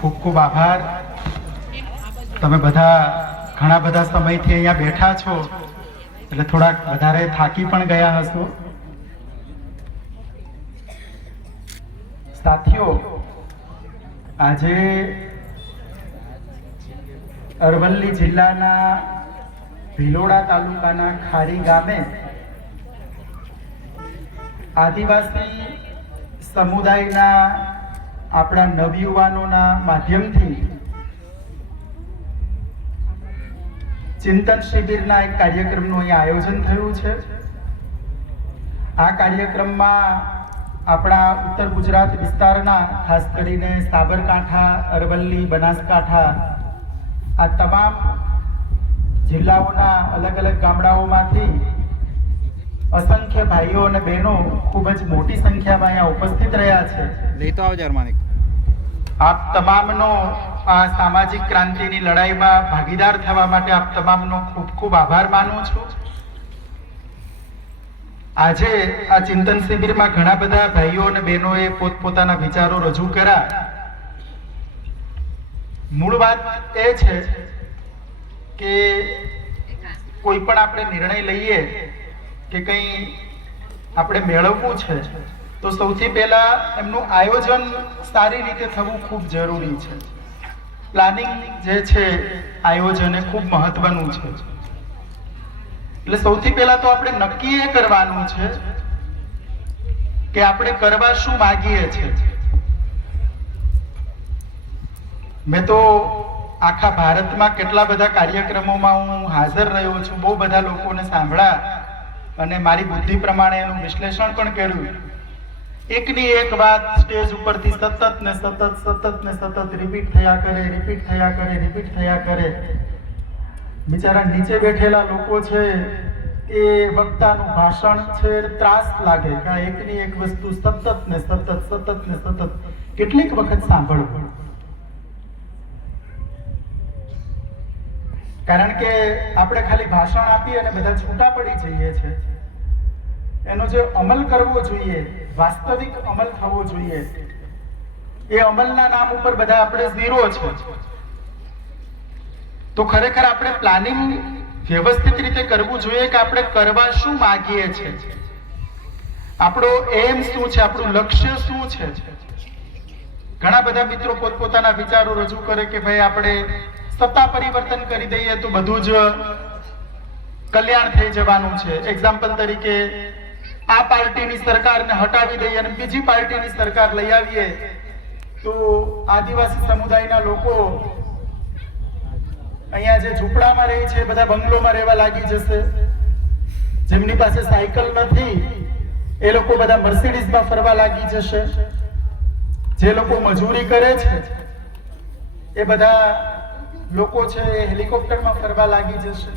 ખૂબ ખૂબ આભાર. તમે બધા ઘણા બધા સમયથી અહીંયા બેઠા છો એટલે થોડાક વધારે થાકી પણ ગયા હશો. સાથીઓ, આજે અરવલ્લી જિલ્લાના ભિલોડા તાલુકાના ખારી ગામે આદિવાસી સમુદાયના આપણા નવયુવાનોના માધ્યમથી ચિંતન શિબિરના એક કાર્યક્રમનું અહીંયા આયોજન થયું છે. આ કાર્યક્રમમાં આપણા ઉત્તર ગુજરાત વિસ્તારના ખાસ કરીને સાબરકાંઠા, અરવલ્લી, બનાસકાંઠા આ તમામ જિલ્લાઓના અલગ અલગ ગામડાઓમાંથી અસંખ્ય ભાઈઓ અને બહેનો ખૂબ જ મોટી સંખ્યામાં અહીંયા ઉપસ્થિત રહ્યા છે. આપ તમામનો આ સામાજિક ક્રાંતિની લડાઈમાં ભાગીદાર થવા માટે આપ તમામનો ખૂબ ખૂબ આભાર માનું છું. આજે આ ચિંતન શિબિરમાં ઘણા બધા ભાઈઓ અને બહેનોએ પોતપોતાના વિચારો રજૂ કર્યા. મૂળ વાત એ છે કે કોઈ પણ આપણે નિર્ણય લઈએ કે કંઈ આપણે મેળવવું છે તો સૌથી પહેલા એમનું આયોજન સારી રીતે થવું ખૂબ જરૂરી છે. પ્લાનિંગ જે છે આયોજન એ ખૂબ મહત્વનું છે. એટલે સૌથી પહેલા તો આપણે નક્કી એ કરવાનું છે કે આપણે કરવા શું માંગીએ છીએ. મેં તો આખા ભારતમાં કેટલા બધા કાર્યક્રમોમાં હું હાજર રહ્યો છું, બહુ બધા લોકોને સાંભળ્યા અને મારી બુદ્ધિ પ્રમાણે એનું વિશ્લેષણ પણ કર્યું. એકની એક વાત સ્ટેજ ઉપરથી સતત ને સતત રિપીટ થયા કરે. બિચારા નીચે બેઠેલા લોકો છે એ વક્તાનું ભાષણ છે ત્રાસ લાગે કે આ એકની એક વસ્તુ સતત ને સતત કેટલીક વખત સાંભળવું. કારણ કે આપણે ખાલી ભાષણ આપી અને બધા છૂટા પડી જઈએ છીએ. એનો જે અમલ કરવો જોઈએ, વાસ્તવિક અમલ થવો જોઈએ, એ અમલના નામ ઉપર બધા આપણે ઝીરો છે. તો ખરેખર આપણે પ્લાનિંગ વ્યવસ્થિત રીતે કરવું જોઈએ કે આપણે કરવા શું માંગીએ છીએ, આપણો એમ શું છે, આપણું લક્ષ્ય શું છે. ઘણા બધા મિત્રો પોતપોતાના વિચારો રજૂ કરે કે ભાઈ આપણે સત્તા પરિવર્તન કરી દઈએ તો બધું જ કલ્યાણ થઈ જવાનું છે. એક્ઝામ્પલ તરીકે આ પાર્ટીની સરકારને હટાવી દઈએ અને બીજી પાર્ટીની સરકાર લઈ આવીએ તો આદિવાસી સમુદાયના લોકો અહીંયા જે ઝૂંપડામાં રહે છે બધા બંગલોમાં રહેવા લાગી જશે. જેમની પાસે સાયકલ નથી એ લોકો બધા મર્સિડીઝમાં ફરવા લાગી જશે. જે લોકો મજૂરી કરે છે એ બધા લોકો છે એ હેલિકોપ્ટરમાં ફરવા લાગી જશે.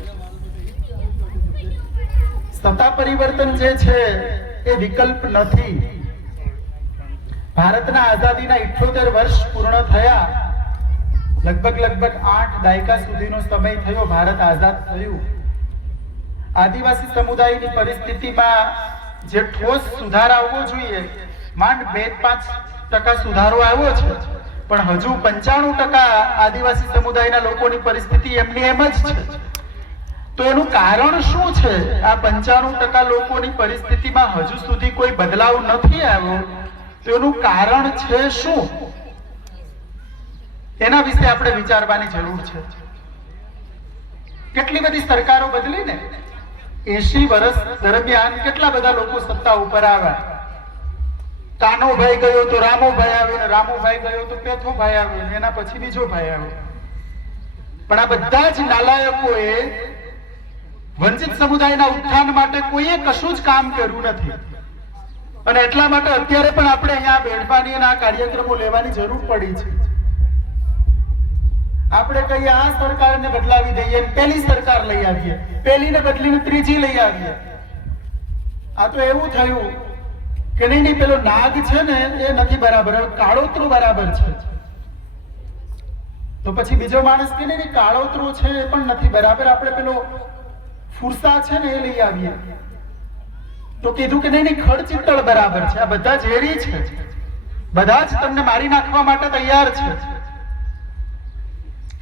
સત્તા પરિવર્તન જે છે એ વિકલ્પ નથી. ભારતના આઝાદીના 78 વર્ષ પૂર્ણ થયા. લગભગ 8 દાયકા સુધીનો સમય થયો ભારત આઝાદ થયું. આદિવાસી સમુદાયની પરિસ્થિતિમાં જે ઠોસ સુધાર આવવો જોઈએ, માંડ 2-5% સુધારો આવ્યો છે, પણ હજુ 95% આદિવાસી સમુદાયના લોકોની પરિસ્થિતિ એમની એમ જ છે. તો એનું કારણ શું છે? આ 95% લોકોની પરિસ્થિતિમાં હજુ સુધી કોઈ બદલાવ નથી આવ્યો. તો એનું કારણ છે શું? એના વિશે આપણે વિચારવાની જરૂર છે. કેટલી બધી સરકારો બદલી ને 80 વર્ષ દરમિયાન કેટલા બધા લોકો સત્તા ઉપર આવ્યા. કાનોભાઈ ગયો તો રામોભાઈ આવ્યો, ને રામોભાઈ ગયો તો પેથોભાઈ આવ્યો, એના પછી બીજો ભાઈ આવ્યો. પણ આ બધા જ નાલાયકોએ વંચિત સમુદાયના ઉત્થાન માટે કોઈએ કશું જ કામ કર્યું નથી. અને એટલા માટે અત્યારે પણ આપણે અહીંયા બેઠવાની અને આ કાર્યક્રમો લેવાની જરૂર પડી છે. આપણે કહીએ આ સરકારને બદલાવી દઈએ, પેલી સરકાર લઈ આવીએ, પેલીને બદલીને ત્રીજી લઈ આવીએ. આ તો એવું થયું કે નહીં પેલો નાગ છે ને એ નથી બરાબર, કાળોતરું બરાબર છે. તો પછી બીજો માણસ કે નહીં કાળોતરું છે એ પણ નથી બરાબર, આપણે પેલો ફુરસા છે ને એ લઈ આવીએ. તો કીધું કે નહીં ખડચિત્તળ બરાબર છે. આ બધા ઝેરી છે. બધા જ તમને મારી નાખવા માટે તૈયાર છે.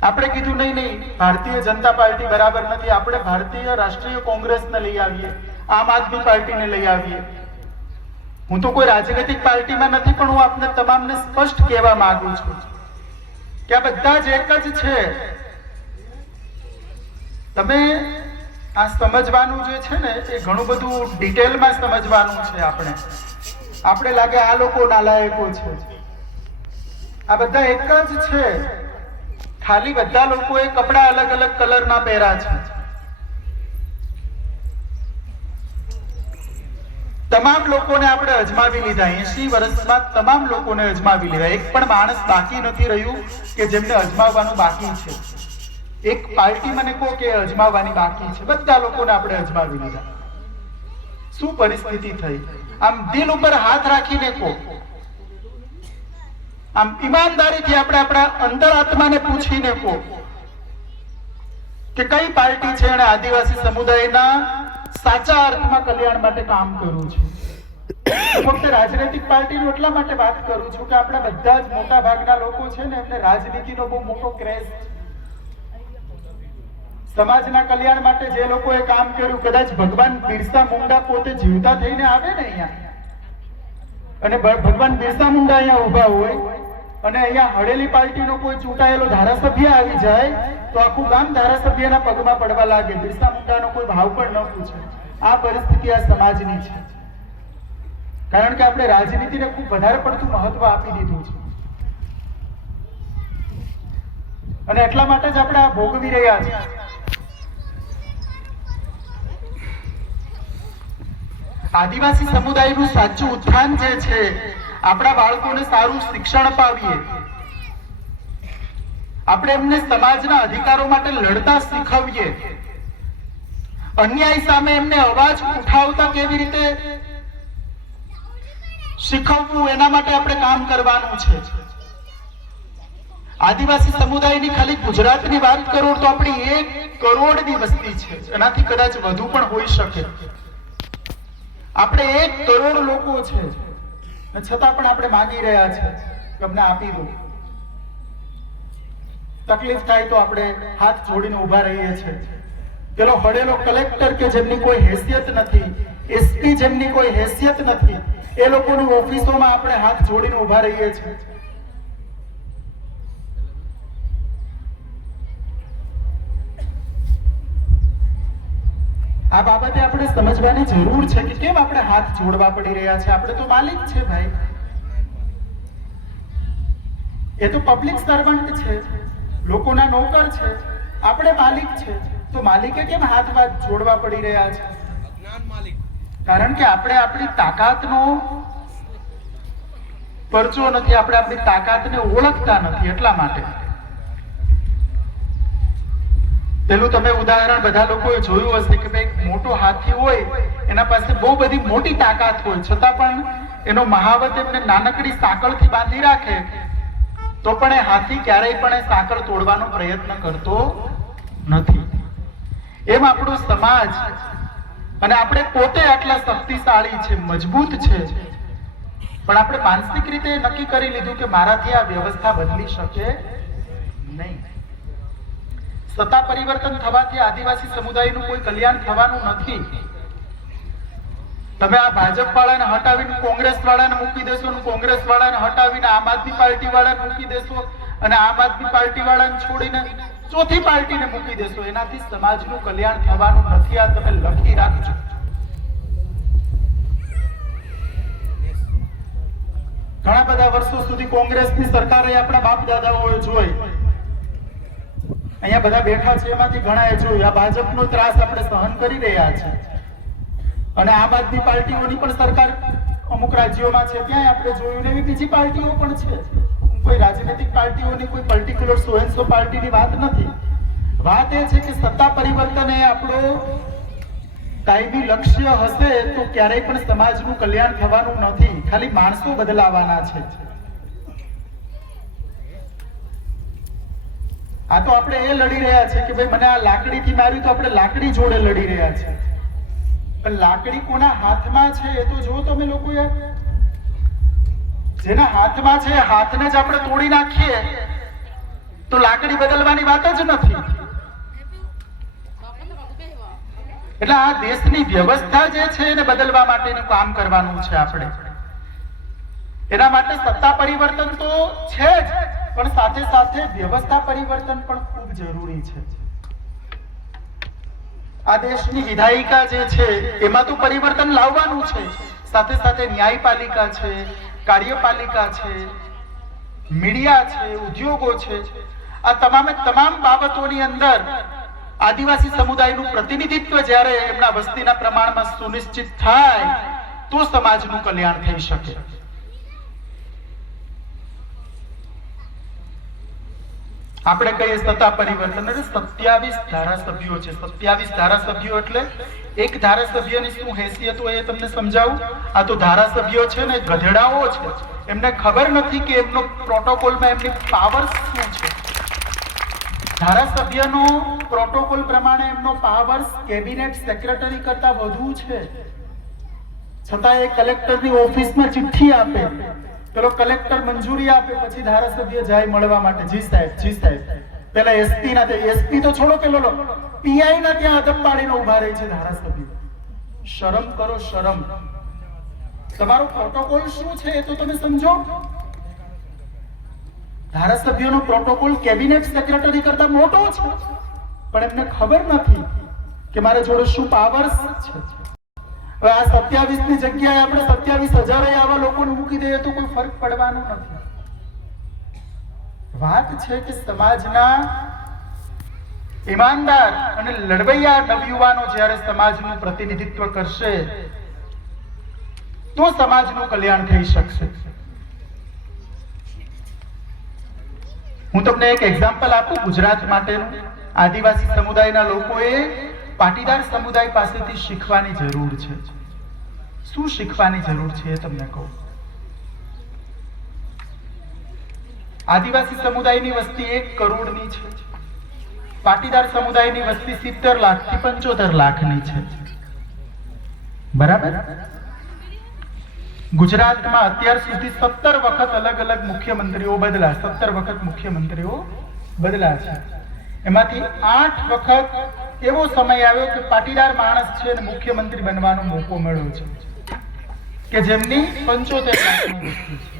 આપણે કીધું નહીં, ભારતીય જનતા પાર્ટી બરાબર નથી, આપણે ભારતીય રાષ્ટ્રીય કોંગ્રેસને લઈ આવીએ, આમ આદમી પાર્ટીને લઈ આવીએ. હું તો કોઈ રાજનૈતિક પાર્ટીમાં નથી, પણ હું આપને તમામને સ્પષ્ટ કહેવા માંગુ છું કે આ બધા જ એક જ છે. તમે આ સમજવાનું જે છે ને એ ઘણું બધું ડિટેલમાં સમજવાનું છે. આપણે લાગે આ લોકો નાલાયકો છે, આ બધા એક જ છે. ખાલી બધા લોકોએ કપડા અલગ અલગ કલરના પહેર્યા છે. તમામ લોકોને આપણે અજમાવી લીધા. 80 વર્ષમાં તમામ લોકોને અજમાવી લીધા. એક પણ માણસ બાકી નથી રહ્યું કે જેમને અજમાવવાનું બાકી છે. એક પાર્ટી મને કહો કે અજમાવવાની બાકી છે. બધા લોકોને આપણે અજમાવી લીધા. શું પરિસ્થિતિ થઈ? આમ દિલ ઉપર હાથ રાખીને કહો, આમ ઈમાનદારીથી આપણે આપણા અંતરાત્માને પૂછીને કહો કે કઈ પાર્ટી છે અને આદિવાસી સમુદાયના સાચા અર્થમાં કલ્યાણ માટે કામ કરવું છે. ફક્ત રાજનૈતિક પાર્ટીનું એટલા માટે વાત કરું છું કે આપણા બધા જ મોટા ભાગના લોકો છે ને એમને રાજનીતિનો બહુ મોટો ક્રેઝ છે. સમાજના કલ્યાણ માટે જે લોકોએ કામ કર્યું, કદાચ ભગવાન બિરસા મુંડા પોતે જીવતા થઈને આવે ને અહીંયા, અને ભગવાન બિરસા મુંડા અહીંયા ઉભા હોય અને અહીંયા હળેલી પાર્ટીનો કોઈ ચૂંટાયેલો ધારાસભ્ય આવી જાય તો આખું ગામ ધારાસભ્યના પગમાં પડવા લાગે. બિરસા મુંડાનો કોઈ ભાવ પણ ન પૂછે. આ પરિસ્થિતિ આ સમાજની છે, કારણ કે આપણે રાજનીતિને ખૂબ વધારે પડતું મહત્વ આપી દીધું છે અને એટલા માટે જ આપણે આ ભોગવી રહ્યા છીએ. આદિવાસી સમુદાયનું સાચું ઉત્થાન જે છે, આપણા બાળકોને સારું શિક્ષણ અપાવીએ, આપણે એમને સમાજના અધિકારો માટે લડતા શીખવીએ, અન્યાય સામે એમને અવાજ ઉઠાવતા કેવી રીતે શીખવવું, એના માટે આપણે કામ કરવાનું છે. આદિવાસી સમુદાયની ખાલી ગુજરાતની વાત કરું તો આપણી 1 કરોડની વસ્તી છે, એનાથી કદાચ વધુ પણ હોઈ શકે. આપણે 1 કરોડ લોકો છે, છતાં પણ આપણે માંગી રહ્યા છે કે અમને આપી દો. તકલીફ થાય તો આપણે હાથ જોડીને ઉભા રહીએ છીએ. પેલો હળેલો કલેક્ટર કે જેમની કોઈ હેસિયત નથી, એસપી જેમની કોઈ હેસિયત નથી, એ લોકોની ઓફિસોમાં આપણે હાથ જોડીને ઉભા રહીએ છીએ. આ બાબતે આપણે સમજવાની જરૂર છે કે કેમ આપણે હાથ જોડવા પડી રહ્યા છે. આપણે તો માલિક છે ભાઈ, એ તો પબ્લિક સર્વન્ટ છે, લોકોના નોકર છે, આપણે માલિક છે. તો માલિકે કેમ હાથ જોડવા પડી રહ્યા છે? કારણ કે આપણે આપણી તાકાતનો પરચો નથી, આપણે આપણી તાકાતને ઓળખતા નથી. એટલા માટે પેલું તમે ઉદાહરણ બધા લોકોએ જોયું હશે કે ભાઈ મોટો હાથી હોય, એના પાસે બહુ બધી મોટી તાકાત હોય, છતાં પણ એનો મહાવત એમને નાનકડી સાંકળથી બાંધી રાખે તો પણ એ હાથી ક્યારેય પણ એ સાંકળ તોડવાનો પ્રયત્ન કરતો નથી. એમ આપણો સમાજ અને આપણે પોતે આટલા શક્તિશાળી છે, મજબૂત છે, પણ આપણે માનસિક રીતે નક્કી કરી લીધું કે મારાથી આ વ્યવસ્થા બદલી શકે નહીં. સત્તા પરિવર્તન થવાથી આદિવાસી સમુદાયનું કોઈ કલ્યાણ થવાનું નથી. તમે આ ભાજપ વાળાને હટાવીને કોંગ્રેસ વાળાને મૂકી દેશો, કોંગ્રેસ વાળાને હટાવીને આમ આદમી પાર્ટી વાળાને મૂકી દેશો, અને આમ આદમી પાર્ટી વાળાને છોડીને ચોથી પાર્ટીને મૂકી દેશો. એનાથી સમાજનું કલ્યાણ થવાનું નથી. આ તમે લખી રાખજો. ઘણા બધા વર્ષો સુધી કોંગ્રેસની સરકારે આપણા બાપ દાદાઓએ જોઈ, અહીંયા બધા બેઠા છે એમાંથી ઘણાએ જોયું. આ ભાજપનો ત્રાસ આપણે સહન કરી રહ્યા છે અને આમ આદમી પાર્ટીઓની પણ સરકાર અમુક રાજ્યોમાં છે, ત્યાં આપણે જોયું ને એવી બીજી પાર્ટીઓ પણ છે. કોઈ રાજનૈતિક પાર્ટીઓની કોઈ પર્ટિક્યુલર સો એન્ડ સો પાર્ટીની વાત નથી. વાત એ છે કે સત્તા પરિવર્તન એ આપણો કાયમી લક્ષ્ય હશે તો ક્યારેય પણ સમાજનું કલ્યાણ થવાનું નથી, ખાલી માણસો બદલાવાના છે. આ તો આપણે એ લડી રહ્યા છે કે ભાઈ મને આ લાકડીથી માર્યું તો આપણે લાકડી જોડે લડી રહ્યા છે. પણ લાકડી કોના હાથમાં છે એ તો જો તમે લોકો યાર. જેના હાથમાં છે હાથને જ આપણે તોડી નાખીએ તો લાકડી બદલવાની વાત જ નથી. એટલે આ દેશની વ્યવસ્થા જે છે એને બદલવા માટેનું કામ કરવાનું છે આપણે. એના માટે સત્તા પરિવર્તન તો છે જ, પણ સાથે સાથે વ્યવસ્થા પરિવર્તન પણ ખૂબ જરૂરી છે. આ દેશની વિધાયિકા જે છે એમાં તો પરિવર્તન લાવવાનું છે, સાથે સાથે ન્યાયપાલિકા છે, કાર્યપાલિકા છે, મીડિયા છે, ઉદ્યોગો છે, આ તમામ બાબતોની અંદર આદિવાસી સમુદાયનું પ્રતિનિધિત્વ જ્યારે એમના વસ્તીના પ્રમાણમાં સુનિશ્ચિત થાય તો સમાજનું કલ્યાણ થઈ શકે. આપણે કહીએ સત્તા પરિવર્તન, એટલે 27 ધારાસભ્યો છે. 27 ધારાસભ્યો એટલે એક ધારાસભ્યની શું હેસિયત હોય એ તમને સમજાવું. આ તો ધારાસભ્યો છે ને ગધેડાઓ છે, એમને ખબર નથી કે એમનો પ્રોટોકોલમાં એમની પાવર શું છે. ધારાસભ્યનો પ્રોટોકોલ પ્રમાણે એમનો પાવર કેબિનેટ સેક્રેટરી કરતા વધુ છે. છતાં એ કલેક્ટરની ઓફિસમાં ચિઠ્ઠી આપે, પેલો કલેક્ટર મંજૂરી આપે, પછી ધારાસભ્ય જાય મળવા માટે. જી સાહેબ પેલા એસપી ના, એસપી તો છોડો, પેલો પીઆઈ ના ત્યાં અદબ પાડીને ઉભા રહે છે ધારાસભ્ય. શરમ કરો, શરમ. તમારો પ્રોટોકોલ શું છે એ તો તમે સમજો. ધારાસભ્યનો પ્રોટોકોલ કેબિનેટ સેક્રેટરી કરતા મોટો છે, પણ એમને ખબર નથી કે મારે જોડે શું પાવર્સ છે. હવે આ 27 ની જગ્યાએ આપણે 27,000 આવા લોકોને મૂકી દઈએ તો કોઈ ફરક પડવાનો નથી. વાત છે કે સમાજના ઈમાનદાર અને લડવૈયા નવયુવાનો જ્યારે સમાજનું પ્રતિનિધિત્વ કરશે તો સમાજનું કલ્યાણ થઈ શકશે. હું તમને એક એક્ઝામ્પલ આપું ગુજરાત માટેનું. આદિવાસી સમુદાયના લોકોએ પાટીદાર સમુદાય પાસેથી શીખવાની જરૂર છે. શું શીખવાની જરૂર છે એ તમને કહું. આદિવાસી સમુદાયની વસ્તી 1 કરોડની છે. પાટીદાર સમુદાયની વસ્તી 70 લાખથી 75 લાખની છે. બરાબર? ગુજરાતમાં અત્યાર સુધી 17 વખત અલગ અલગ મુખ્યમંત્રીઓ બદલા, 17 વખત મુખ્યમંત્રીઓ બદલા છે. એમાંથી 8 વખત એવો સમય આવ્યો કે પાટીદાર માણસ છે અને મુખ્યમંત્રી બનવાનો મોકો મળ્યો છે કે જેમની 75 લાખની વસ્તી છે.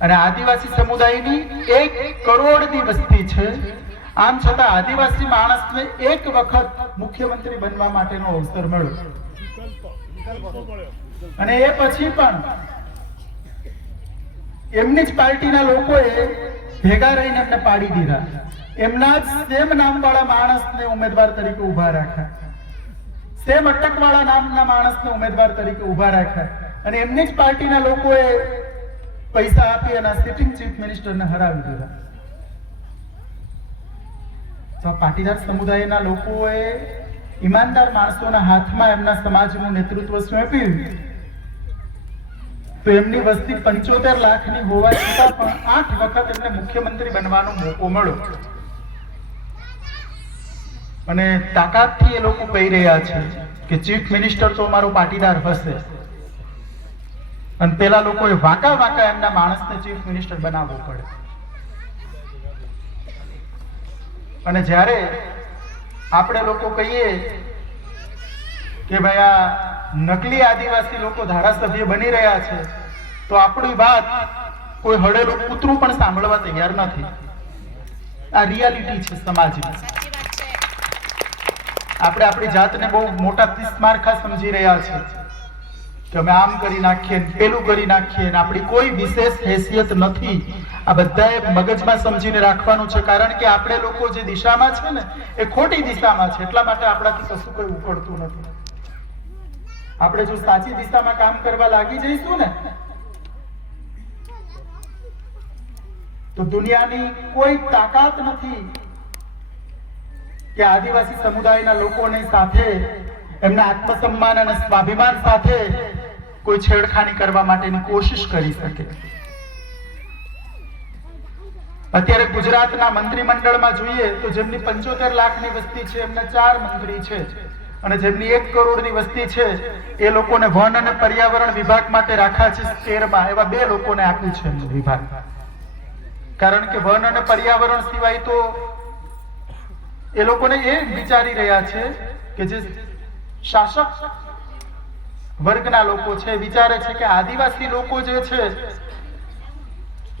અને આદિવાસી સમુદાયની 1 કરોડની વસ્તી છે. આમ છતાં આદિવાસી માણસને 1 વખત મુખ્યમંત્રી બનવા માટેનો અવસર મળ્યો. અને એ પછી પણ એમની જ પાર્ટીના લોકોએ ભેગા રહીને એમને પાડી દીધા. એમના જ સેમ નામવાળા માણસને ઉમેદવાર તરીકે ઉભા રાખ્યા, સેમ અટકવાળા નામના માણસને ઉમેદવાર તરીકે ઉભા રાખ્યા. અને એમની જ પાર્ટીના લોકોએ પૈસા આપી અને સિટિંગ ચીફ મિનિસ્ટરને હરાવી દીધા. તો પાટીદાર સમુદાયના લોકોએ ઈમાનદાર માણસોના હાથમાં એમના સમાજનું નેતૃત્વ સોંપ્યું તો એમની વસ્તી 75 લાખની હોવા છતાં પણ 8 વખત એમને મુખ્યમંત્રી બનવાનો મોકો મળ્યો. અને તાકાતથી એ લોકો કહી રહ્યા છે કે ચીફ મિનિસ્ટર તો અમારો પાટીદાર હશે. અને પેલા લોકોએ વાંકા એમના માણસને ચીફ મિનિસ્ટર બનાવવો પડે. અને જ્યારે આપણે લોકો કહીએ કે ભાઈ આ નકલી આદિવાસી લોકો ધારાસભ્ય બની રહ્યા છે તો આપણી વાત કોઈ હળેલું કૂતરું પણ સાંભળવા તૈયાર નથી. આ રિયાલિટી છે સમાજની. આપણે આપણી જાતને બહુ મોટા તીસ્મારખા સમજી રહ્યા છે કે અમે આમ કરી નાખીએ, પેલું કરી નાખીએ, આપણી કોઈ વિશેષ હેસિયત નથી. આ બધાએ મગજમાં સમજીને રાખવાનું છે, કારણ કે આપણે લોકો જે દિશામાં છે ને એ ખોટી દિશામાં છે. એટલા માટે આપણાથી કશું કોઈ ઉકળતું નથી. આપણે જો સાચી દિશામાં કામ કરવા લાગી જઈશું ને તો દુનિયાની કોઈ તાકાત નથી કે આદિવાસી સમુદાયના લોકોની સાથે એમના આત્મસન્માન અને સ્વાભિમાન સાથે કોઈ છેડખાની કરવા માટેની કોશિશ કરી શકે. અત્યારે ગુજરાતના મંત્રીમંડળમાં જોઈએ તો જેમની 75 લાખની વસ્તી છે એમના 4 મંત્રી છે અને જેમની 1 કરોડની વસ્તી છે એ લોકોને વન અને પર્યાવરણ વિભાગ માટે રાખ્યા છે 13માં. એવા 2 લોકોને આપ્યું છે એમનું વિભાગ. કારણ કે વન અને પર્યાવરણ સિવાય તો એ લોકોને એ વિચારી રહ્યા છે કે જે શાસક વર્ગના લોકો છે વિચારે છે કે આદિવાસી લોકો જે છે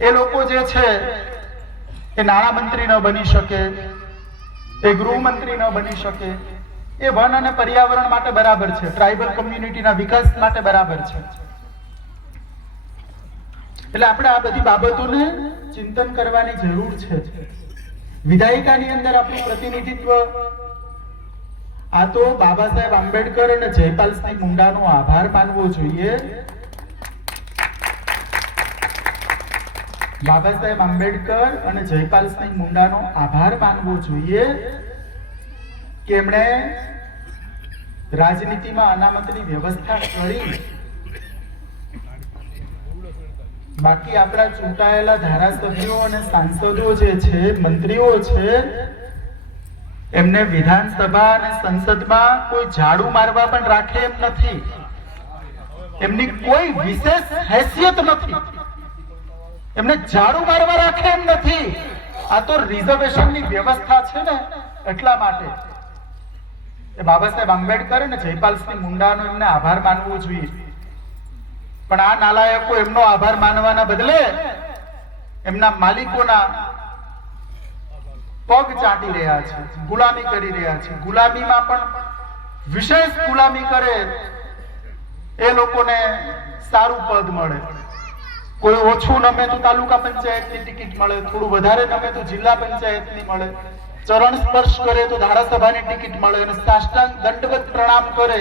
એ લોકો જે છે એ નાણામંત્રી ન બની શકે, એ ગૃહમંત્રી ન બની શકે. એ વન અને પર્યાવરણ માટે બરાબર છે, ટ્રાઇબલ કમ્યુનિટીના વિકાસ માટે બરાબર છે. એટલે આપણે આ બધી બાબતોને ચિંતન કરવાની જરૂર છે. વિધાયિકાની અંદર આપણું પ્રતિનિધિત્વ આ તો બાબા સાહેબ આંબેડકર અને જયપાલસિંહ મુંડાનો આભાર માનવો જોઈએ. બાબા સાહેબ આંબેડકર અને જયપાલસિંહ મુંડાનો આભાર માનવો જોઈએ કે એમણે રાજનીતિમાં અનામતની વ્યવસ્થા કરી. બાકી આપણા ચૂંટાયેલા ધારાસભ્યો અને સાંસદો જે છે, મંત્રીઓ છે, એમને વિધાનસભા અને સંસદમાં કોઈ ઝાડુ મારવા પણ રાખે એમ નથી. એમની કોઈ વિશેષ હેસિયત નથી. એમને ઝાડુ મારવા રાખે એમ નથી. આ તો રિઝર્વેશનની વ્યવસ્થા છે ને એટલા માટે. એ બાબા સાહેબ આંબેડકર અને જયપાલસિંહ મુંડાનો એમને આભાર માનવો જોઈએ. પણ આ નાલાયકો એમનો આભાર માનવાના બદલે એમના માલિકોના પગ ચાટી રહ્યા છે, ગુલામી કરી રહ્યા છે. ગુલામીમાં પણ વિશેષ ગુલામી કરે એ લોકોને સારું પદ મળે. કોઈ ઓછું નમે તો તાલુકા પંચાયતની ટિકિટ મળે, થોડું વધારે નમે તો જિલ્લા પંચાયતની મળે, ચરણ સ્પર્શ કરે તો ધારાસભાની ટિકિટ મળે, અને સાષ્ટાંગ દંડવત પ્રણામ કરે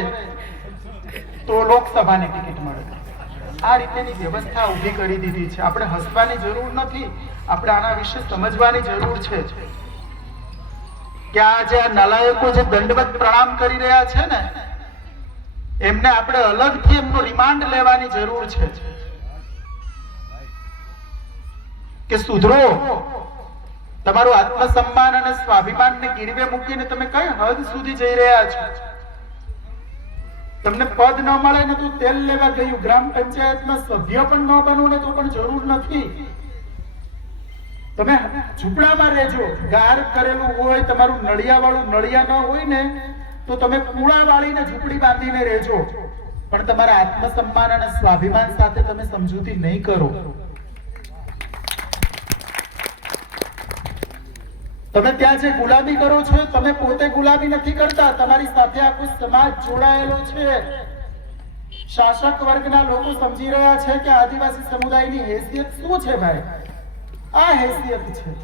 તો લોકસભાની ટિકિટ મળે. આ રીતેની વ્યવસ્થા ઊભી કરી દીધી છે. આપણે હસવાની જરૂર નથી, આપણે આના વિશે સમજવાની જરૂર છે કે આ જે નાલાયકો જે દંડવત પ્રણામ કરી રહ્યા છે ને, એમને આપણે અલગથી એમનો રિમાન્ડ લેવાની જરૂર છે કે સુધરો. તમારું આત્મસન્માન અને સ્વાભિમાનને ગીરવે મૂકીને તમે કઈ હદ સુધી જઈ રહ્યા છો? તમને પદ ન મળે ને તો તેલ લેવા ગયું, ગ્રામ પંચાયતમાં સભ્ય પણ ન બનો ને તો પણ જરૂર નથી. તમે ઝૂંપડામાં રહેજો, ગાર કરેલું હોય, તમારું નળિયા વાળું નળિયા ન હોય ને તો તમે કુળા વાળીને ઝૂંપડી બાંધીને રહેજો, પણ તમારા આત્મસન્માન અને સ્વાભિમાન સાથે તમે સમજૂતી નહીં કરો. તમે ત્યાં જે ગુલામી કરો છો, તમે પોતે ગુલામી નથી કરતા, તમારી સાથે આખો સમાજ જોડાયેલો છે. શાસક વર્ગના લોકો સમજી રહ્યા છે કે આદિવાસી સમુદાયની હેસિયત શું છે ભાઈ. આ હેસિયત છે.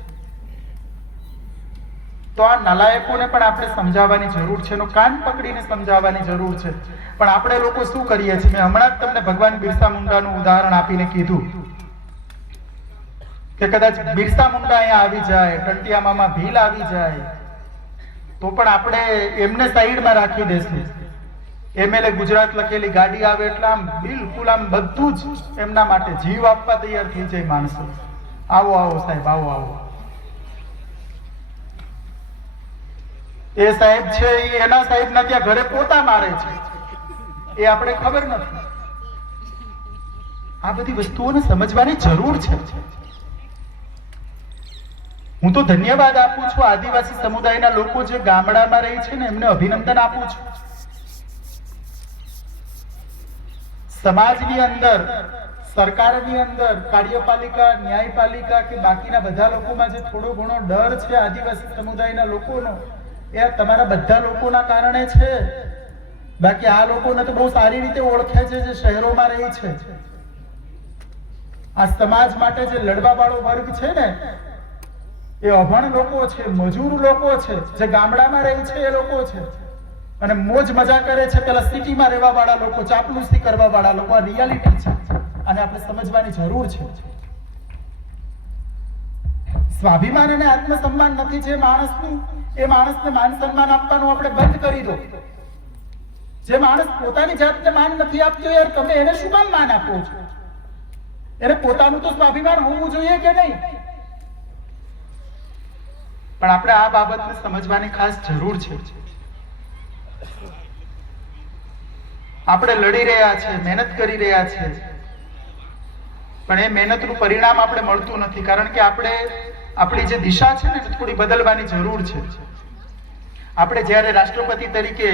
તો આ નાલાયકોને પણ આપણે સમજાવવાની જરૂર છે, એનો કાન પકડીને સમજાવવાની જરૂર છે. પણ આપણે લોકો શું કરીએ છીએ? મેં હમણાં જ તમને ભગવાન બિરસા મુંડાનું ઉદાહરણ આપીને કીધું કે કદાચ બિરસા મુંડા અહીંયા આવી જાય, ટંટિયામામાં ભીલ આવી જાય તો પણ આપણે એમને સાઈડમાં રાખી દેશું. એમએલએ ગુજરાત લખેલી ગાડી આવે એટલે આમ બિલકુલ આમ બધું જ એમના માટે જીવ આપવા તૈયાર થઈ જાય માણસો. આવો આવો સાહેબ, આવો આવો. એ સાહેબ છે એ એના સાહેબના ત્યાં ઘરે પોતા મારે છે, એ આપણે ખબર નથી. આ બધી વસ્તુઓને સમજવાની જરૂર છે. હું તો ધન્યવાદ આપું છું આદિવાસી સમુદાયના લોકો જે ગામડામાં રહે છે ને, એમને અભિનંદન આપું છું. સમાજની અંદર, સરકારની અંદર, કાર્યપાલિકા, ન્યાયપાલિકા કે બાકીના બધા લોકોમાં જે થોડો ઘણો ડર છે આદિવાસી સમુદાયના લોકોનો, એ તમારા બધા લોકોના કારણે છે. બાકી આ લોકોને તો બહુ સારી રીતે ઓળખે છે જે શહેરોમાં રહે છે. આ સમાજ માટે જે લડવા વાળો વર્ગ છે ને, એ અભણ લોકો છે, મજૂર લોકો છે, જે ગામડામાં રહે છે એ લોકો છે, અને મોજ મજા કરે છે પેલા સિટીમાં રહેવા વાળા લોકો, ચાપલુસી કરવા વાળા લોકો. આ રિયાલિટી છે અને આપણે સમજવાની જરૂર છે. સ્વાભિમાન અને આત્મસન્માન નથી જે માણસનું, એ માણસને માન સન્માન આપવાનું આપણે બંધ કરી દો. જે માણસ પોતાની જાતને માન નથી આપતો, યાર તમે એને શું કામ માન આપો છો? એને પોતાનું તો સ્વાભિમાન હોવું જોઈએ કે નહીં? પણ આપણે આ બાબતને સમજવાની ખાસ જરૂર છે. આપણે લડી રહ્યા છે, મહેનત કરી રહ્યા છે, પણ એ મહેનતનું પરિણામ આપણે મળતું નથી, કારણ કે આપણી જે દિશા છે ને થોડી બદલવાની જરૂર છે. આપણે જ્યારે રાષ્ટ્રપતિ તરીકે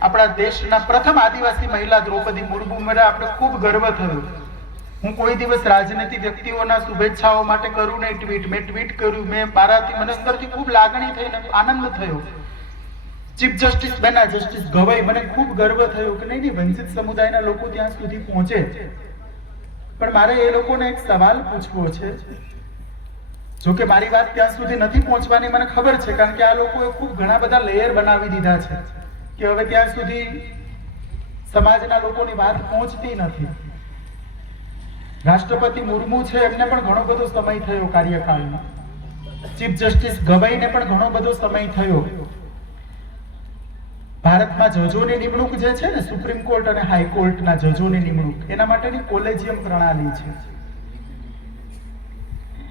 આપણા દેશના પ્રથમ આદિવાસી મહિલા દ્રૌપદી મુર્મુ મને આપણે ખૂબ ગર્વ થયો. હું કોઈ દિવસ રાજનીતિ વ્યક્તિઓના શુભેચ્છાઓ માટે કરું નહીં ટ્વીટ, મેં ટ્વીટ કર્યું, મારાથી મને અંદરથી ખૂબ લાગણી થઈને આનંદ થયો. ચીફ જસ્ટિસ બન્યા જસ્ટિસ ગવાઈ, મને ખૂબ ગર્વ થયો કે નહીં વંચિત સમુદાયના લોકો ત્યાં સુધી પહોંચે. પણ મારે એ લોકોને એક સવાલ પૂછવો છે. જો કે મારી વાત ત્યાં સુધી નથી પહોંચવાની મને ખબર છે, કારણ કે આ લોકોએ ખૂબ ઘણા બધા લેયર બનાવી દીધા છે કે હવે ત્યાં સુધી સમાજના લોકોની વાત પહોંચતી નથી. રાષ્ટ્રપતિ મુર્મુ છે, એમને પણ ઘણો બધો સમય થયો કાર્યકાળમાં. ચીફ જસ્ટિસ ગવાઈને પણ ઘણો બધો સમય થયો. ભારતમાં જજોની નિમણૂક જે છે ને, સુપ્રીમ કોર્ટ અને હાઈકોર્ટના જજોની નિમણૂક, એના માટેની કોલેજિયમ પ્રણાલી છે.